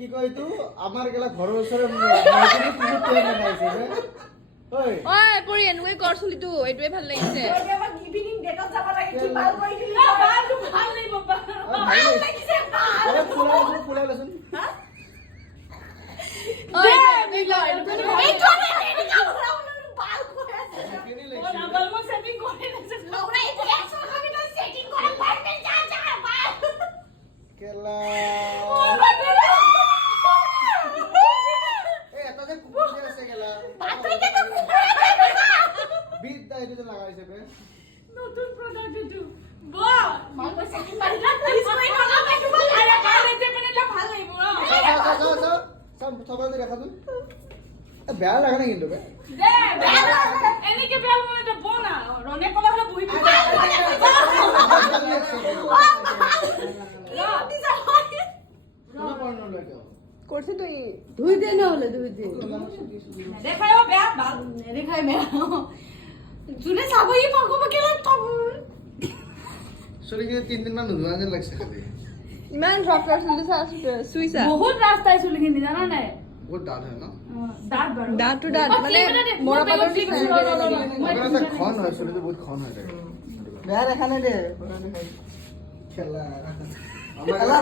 কি কয় এইটো আমাৰ গেলা ঘৰৰ ওচৰৰ মাইকীটো বহুত ট্ৰেইন বনাইছে ৰে ঐ পৰি এনেকৈ কৰ চুলিটো এইটোৱে ভাল লাগিছে ইভিনিং ডেটত যাব লাগে কি ভাল কৰিছিলি বালটো ভাল লাগিব ভাল লাগিছে ভাল ফুলাই লচোন এইটো বাল কৰি আছে ডাবল মই সেটিং কৰি আছে ওরা এই একশো আমি তো সেটিং করে পারবেন যা যা বাল কেলা এই এটা যে কুকুর যে আছে গেলা পাত্রকে তো বিট দা এটা লাগাইছে বে নতুন প্রোডাক্ট এটা বাহ মালটা সেটিং করে না প্লিজ কই না একটু ভালো আরে কালে যে পেনেটা ভালো লাগবে সব সবাই দেখা তুই বেয়া লাগা না কিন্তু বে দে এনেকে বেল মনে বনা রনে কলা হলো বহি করছে তুই ধুই দে না হলে ধুই দে দেখায়ও বেয়া বাল দেখাই মে জুনে সাবই পাগো কেলা তব শরীরে 3 দিন মান ধোয়া যেন লাগছে খালি ইমান ড্রপ চুলি চুইছা বহুত রাস্তায় চলে গিনি জানা না বহুত দাঁত হয় না দাঁত বড় দাঁত টু দাঁত মানে মৰা পাতৰ এটা খন হয় শরীরে বহুত খন হয় থাকে বেয়া দেখা নাই দে খেলা খেলা